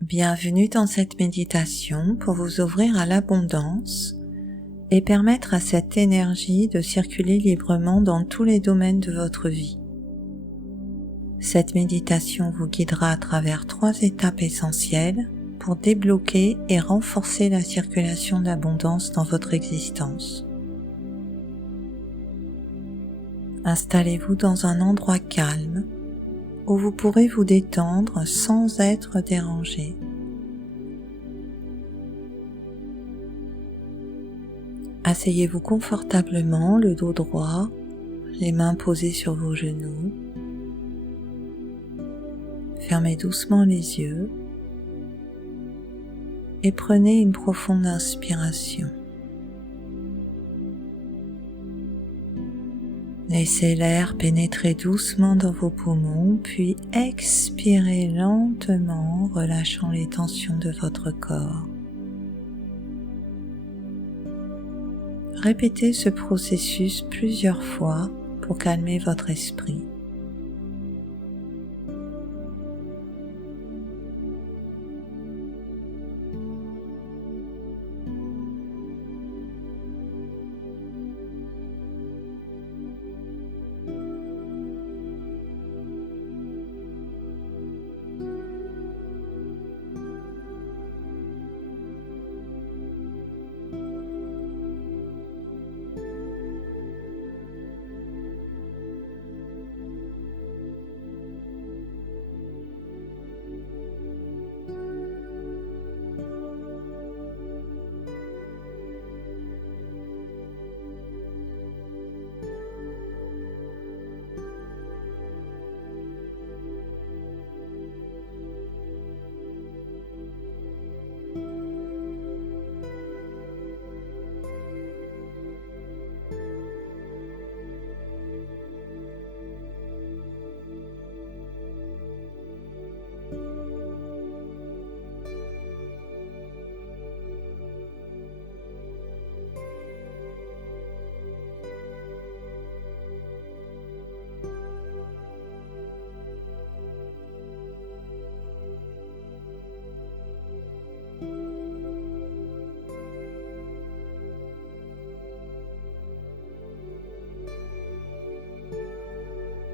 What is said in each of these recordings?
Bienvenue dans cette méditation pour vous ouvrir à l'abondance et permettre à cette énergie de circuler librement dans tous les domaines de votre vie. Cette méditation vous guidera à travers 3 étapes essentielles pour débloquer et renforcer la circulation d'abondance dans votre existence. Installez-vous dans un endroit calme où vous pourrez vous détendre sans être dérangé. Asseyez-vous confortablement, le dos droit, les mains posées sur vos genoux. Fermez doucement les yeux et prenez une profonde inspiration. Laissez l'air pénétrer doucement dans vos poumons, puis expirez lentement, relâchant les tensions de votre corps. Répétez ce processus plusieurs fois pour calmer votre esprit.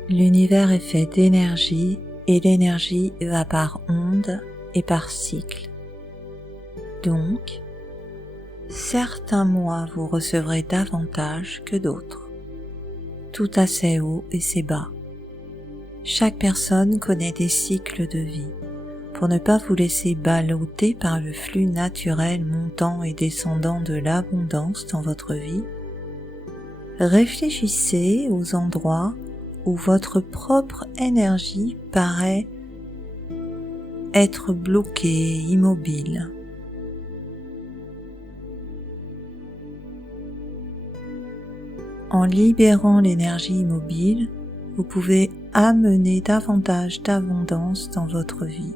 L'univers est fait d'énergie et l'énergie va par onde et par cycle. Donc, certains mois vous recevrez davantage que d'autres. Tout a ses hauts et ses bas. Chaque personne connaît des cycles de vie. Pour ne pas vous laisser balloter par le flux naturel montant et descendant de l'abondance dans votre vie, réfléchissez aux endroits où votre propre énergie paraît être bloquée, immobile. En libérant l'énergie immobile, vous pouvez amener davantage d'abondance dans votre vie.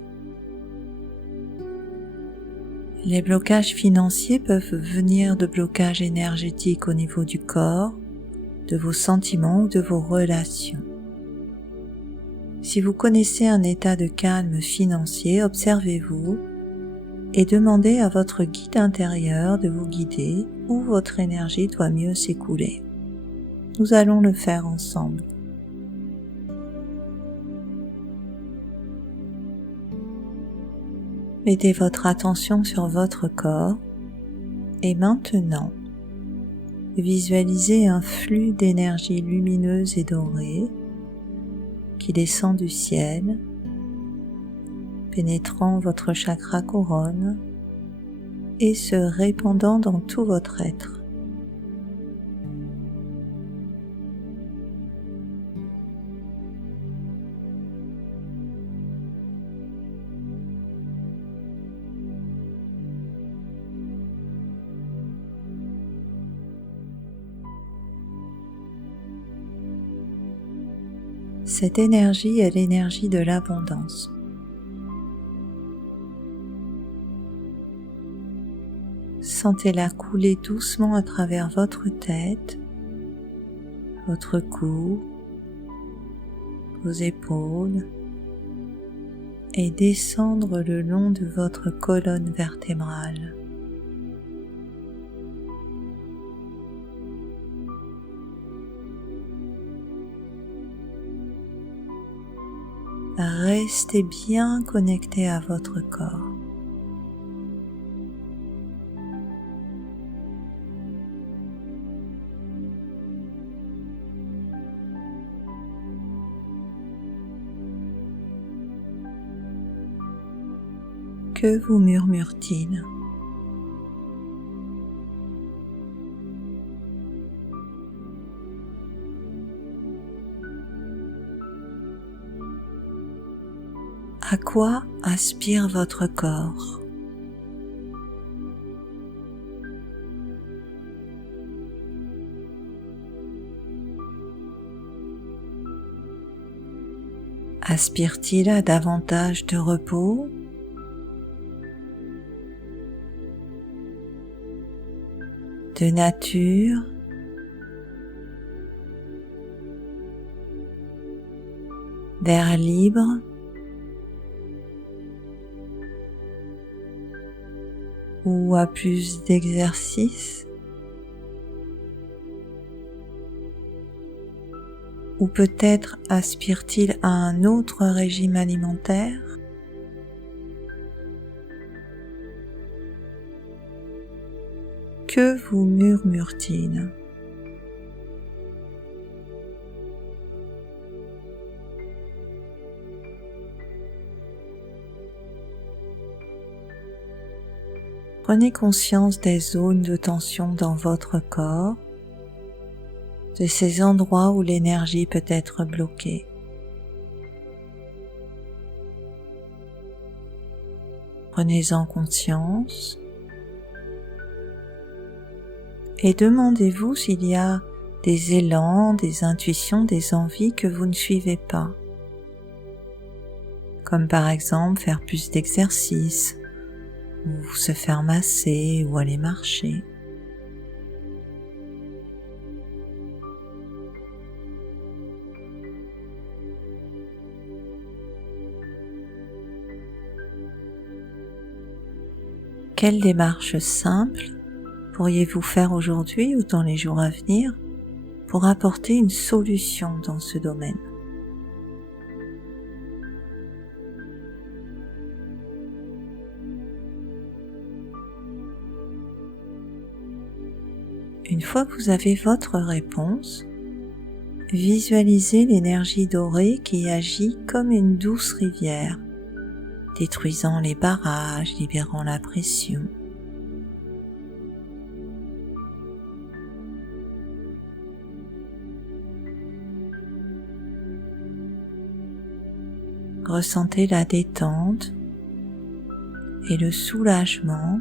Les blocages financiers peuvent venir de blocages énergétiques au niveau du corps, de vos sentiments ou de vos relations. Si vous connaissez un état de calme financier, observez-vous et demandez à votre guide intérieur de vous guider où votre énergie doit mieux s'écouler. Nous allons le faire ensemble. Mettez votre attention sur votre corps et maintenant, visualisez un flux d'énergie lumineuse et dorée qui descend du ciel, pénétrant votre chakra couronne et se répandant dans tout votre être. Cette énergie est l'énergie de l'abondance. Sentez-la couler doucement à travers votre tête, votre cou, vos épaules et descendre le long de votre colonne vertébrale. Restez bien connecté à votre corps. Que vous murmure-t-il ? À quoi aspire votre corps ? Aspire-t-il à davantage de repos ? De nature ? D'air libre ? Ou à plus d'exercice? Ou peut-être aspire-t-il à un autre régime alimentaire? Que vous murmure-t-il? Prenez conscience des zones de tension dans votre corps, de ces endroits où l'énergie peut être bloquée. Prenez-en conscience et demandez-vous s'il y a des élans, des intuitions, des envies que vous ne suivez pas, comme par exemple faire plus d'exercice, ou se faire masser, ou aller marcher. Quelle démarche simple pourriez-vous faire aujourd'hui ou dans les jours à venir pour apporter une solution dans ce domaine ? Une fois que vous avez votre réponse, visualisez l'énergie dorée qui agit comme une douce rivière, détruisant les barrages, libérant la pression. Ressentez la détente et le soulagement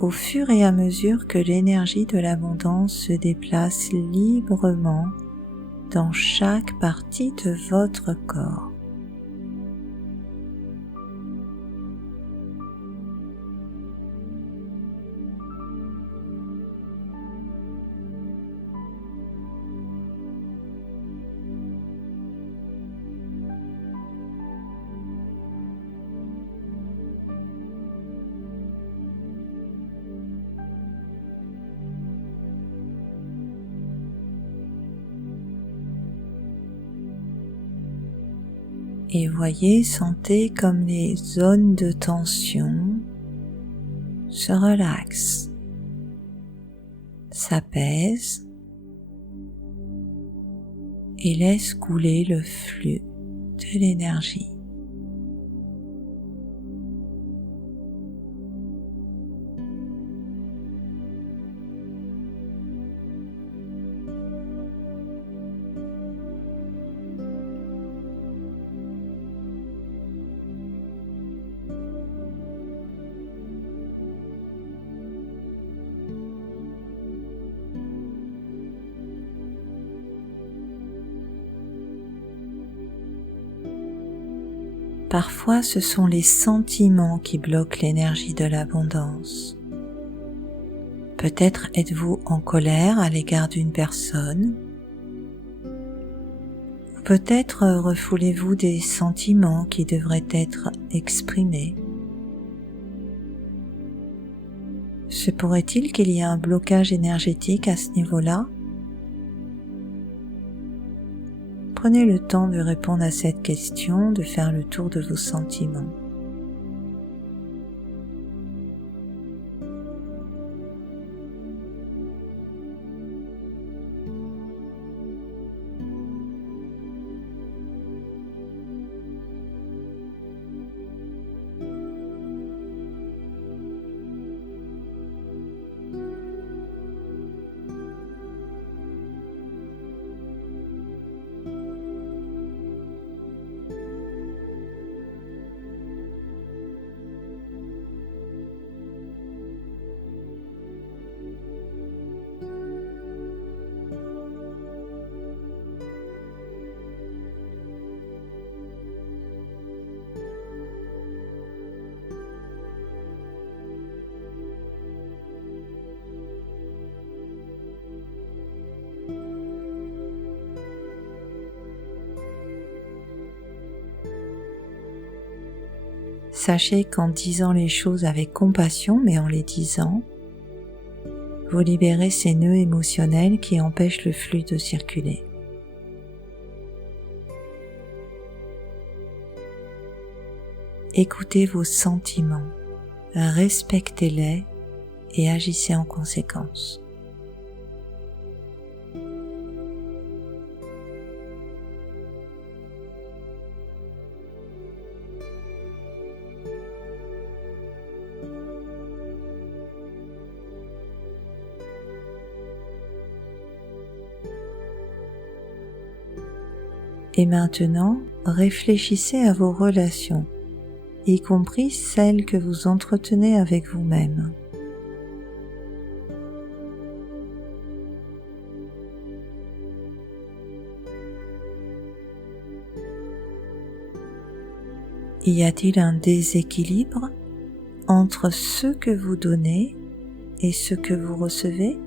au fur et à mesure que l'énergie de l'abondance se déplace librement dans chaque partie de votre corps. Et voyez, sentez comme les zones de tension se relaxent, s'apaisent et laissent couler le flux de l'énergie. Parfois, ce sont les sentiments qui bloquent l'énergie de l'abondance. Peut-être êtes-vous en colère à l'égard d'une personne, Peut-être refoulez-vous des sentiments qui devraient être exprimés. Se pourrait-il qu'il y ait un blocage énergétique à ce niveau-là? Prenez le temps de répondre à cette question, de faire le tour de vos sentiments. Sachez qu'en disant les choses avec compassion, mais en les disant, vous libérez ces nœuds émotionnels qui empêchent le flux de circuler. Écoutez vos sentiments, respectez-les et agissez en conséquence. Et maintenant, réfléchissez à vos relations, y compris celles que vous entretenez avec vous-même. Y a-t-il un déséquilibre entre ce que vous donnez et ce que vous recevez ?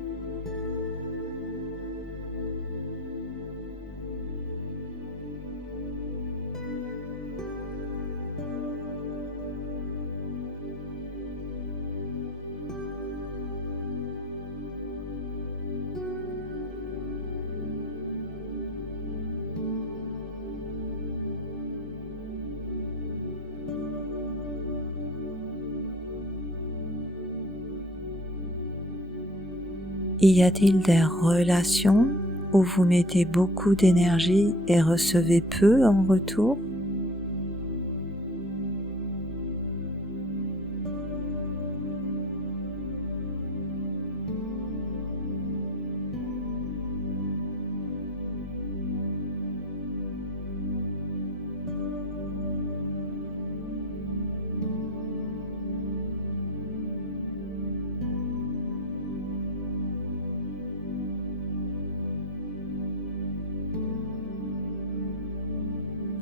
Y a-t-il des relations où vous mettez beaucoup d'énergie et recevez peu en retour ?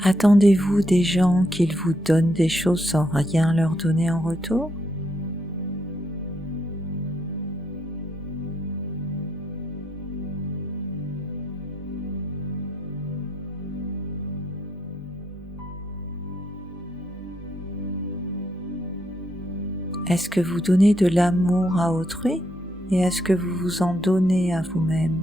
Attendez-vous des gens qu'ils vous donnent des choses sans rien leur donner en retour ? Est-ce que vous donnez de l'amour à autrui et est-ce que vous vous en donnez à vous-même ?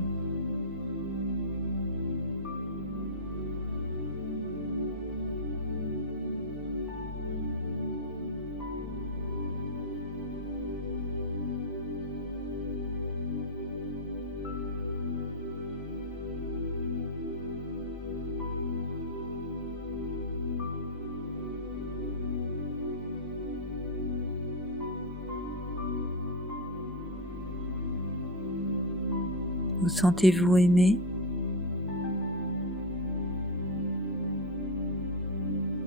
Vous sentez-vous aimé ?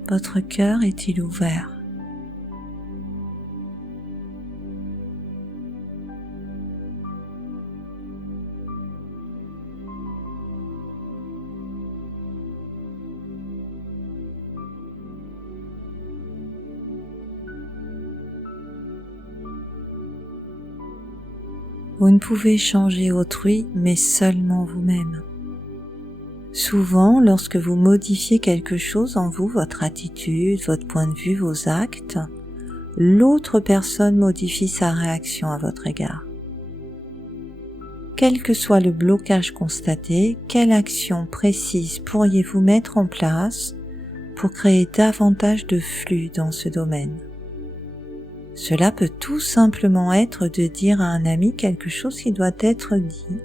Votre cœur est-il ouvert ? Vous ne pouvez changer autrui, mais seulement vous-même. Souvent, lorsque vous modifiez quelque chose en vous, votre attitude, votre point de vue, vos actes, l'autre personne modifie sa réaction à votre égard. Quel que soit le blocage constaté, quelle action précise pourriez-vous mettre en place pour créer davantage de flux dans ce domaine? Cela peut tout simplement être de dire à un ami quelque chose qui doit être dit.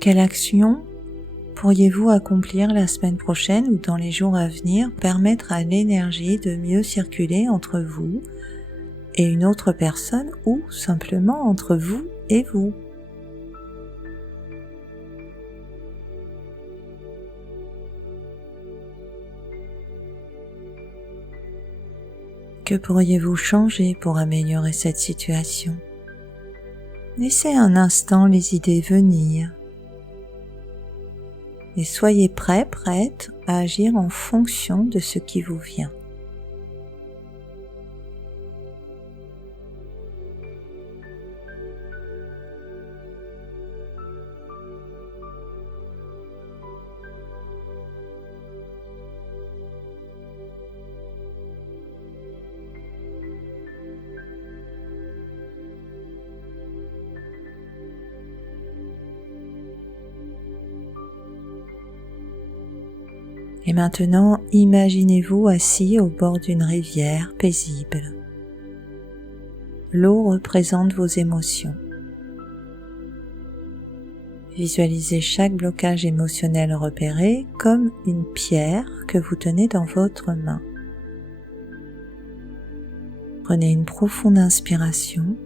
Quelle action pourriez-vous accomplir la semaine prochaine ou dans les jours à venir pour permettre à l'énergie de mieux circuler entre vous et une autre personne ou simplement entre vous et vous? Que pourriez-vous changer pour améliorer cette situation? Laissez un instant les idées venir et soyez prête à agir en fonction de ce qui vous vient. Et maintenant, imaginez-vous assis au bord d'une rivière paisible. L'eau représente vos émotions. Visualisez chaque blocage émotionnel repéré comme une pierre que vous tenez dans votre main. Prenez une profonde inspiration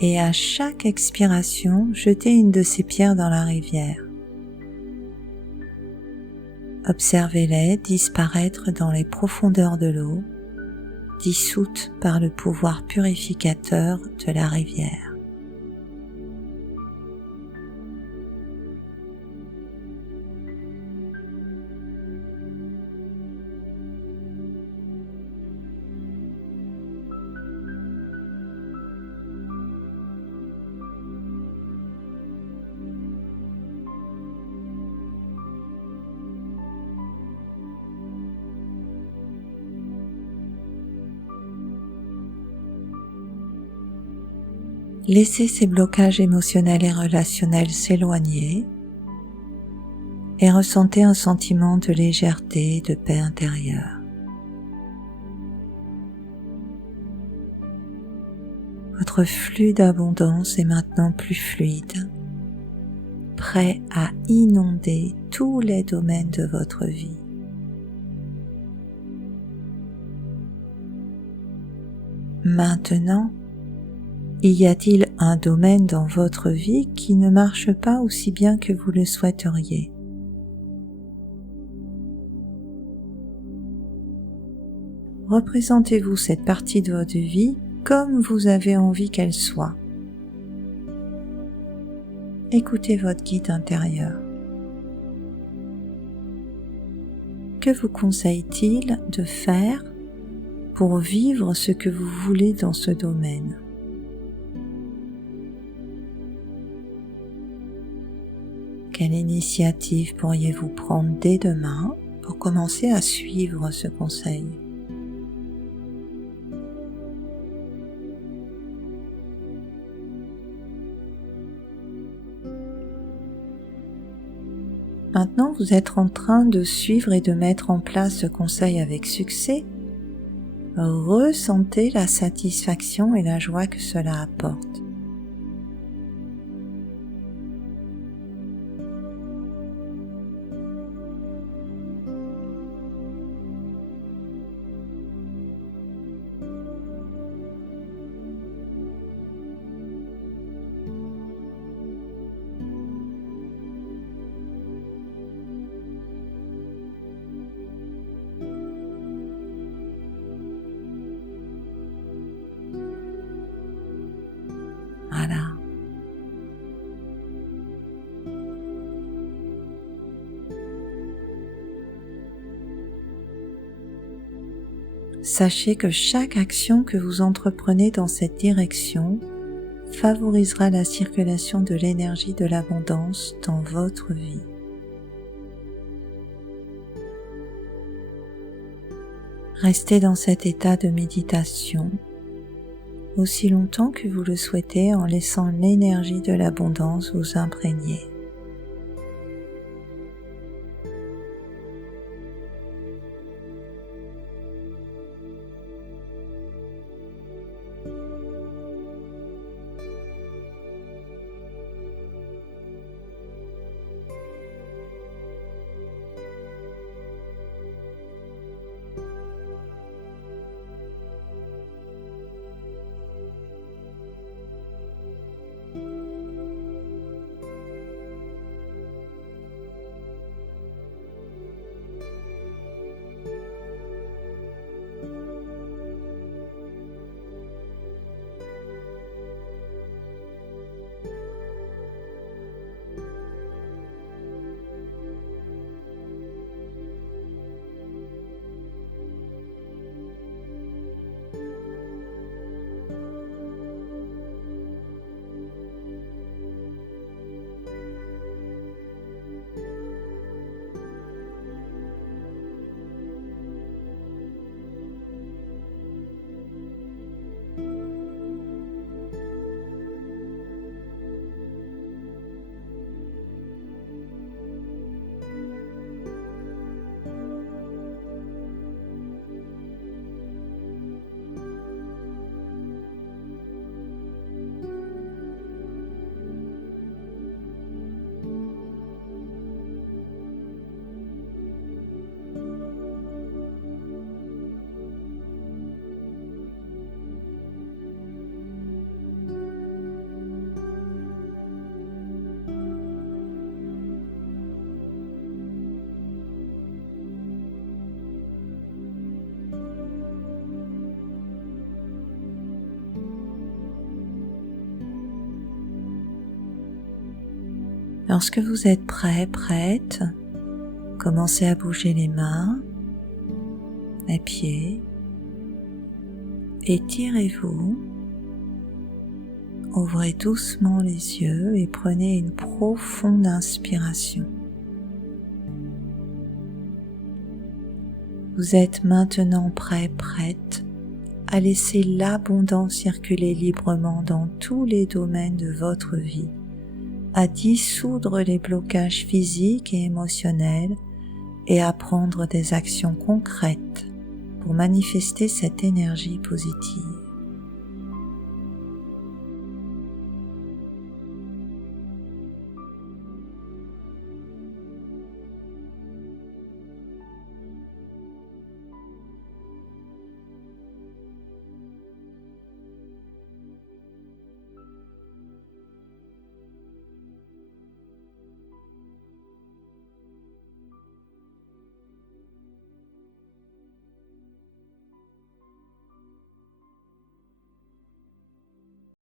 et à chaque expiration, jetez une de ces pierres dans la rivière. Observez-les disparaître dans les profondeurs de l'eau, dissoutes par le pouvoir purificateur de la rivière. Laissez ces blocages émotionnels et relationnels s'éloigner et ressentez un sentiment de légèreté et de paix intérieure. Votre flux d'abondance est maintenant plus fluide, prêt à inonder tous les domaines de votre vie. Maintenant, y a-t-il un domaine dans votre vie qui ne marche pas aussi bien que vous le souhaiteriez? Représentez-vous cette partie de votre vie comme vous avez envie qu'elle soit. Écoutez votre guide intérieur. Que vous conseille-t-il de faire pour vivre ce que vous voulez dans ce domaine? Quelle initiative pourriez-vous prendre dès demain pour commencer à suivre ce conseil? Maintenant, vous êtes en train de suivre et de mettre en place ce conseil avec succès. Ressentez la satisfaction et la joie que cela apporte. Voilà. Sachez que chaque action que vous entreprenez dans cette direction favorisera la circulation de l'énergie de l'abondance dans votre vie. Restez dans cet état de méditation aussi longtemps que vous le souhaitez en laissant l'énergie de l'abondance vous imprégner. Lorsque vous êtes prêt, prête, commencez à bouger les mains, les pieds, étirez-vous, ouvrez doucement les yeux et prenez une profonde inspiration. Vous êtes maintenant prêt, prête à laisser l'abondance circuler librement dans tous les domaines de votre vie, à dissoudre les blocages physiques et émotionnels et à prendre des actions concrètes pour manifester cette énergie positive.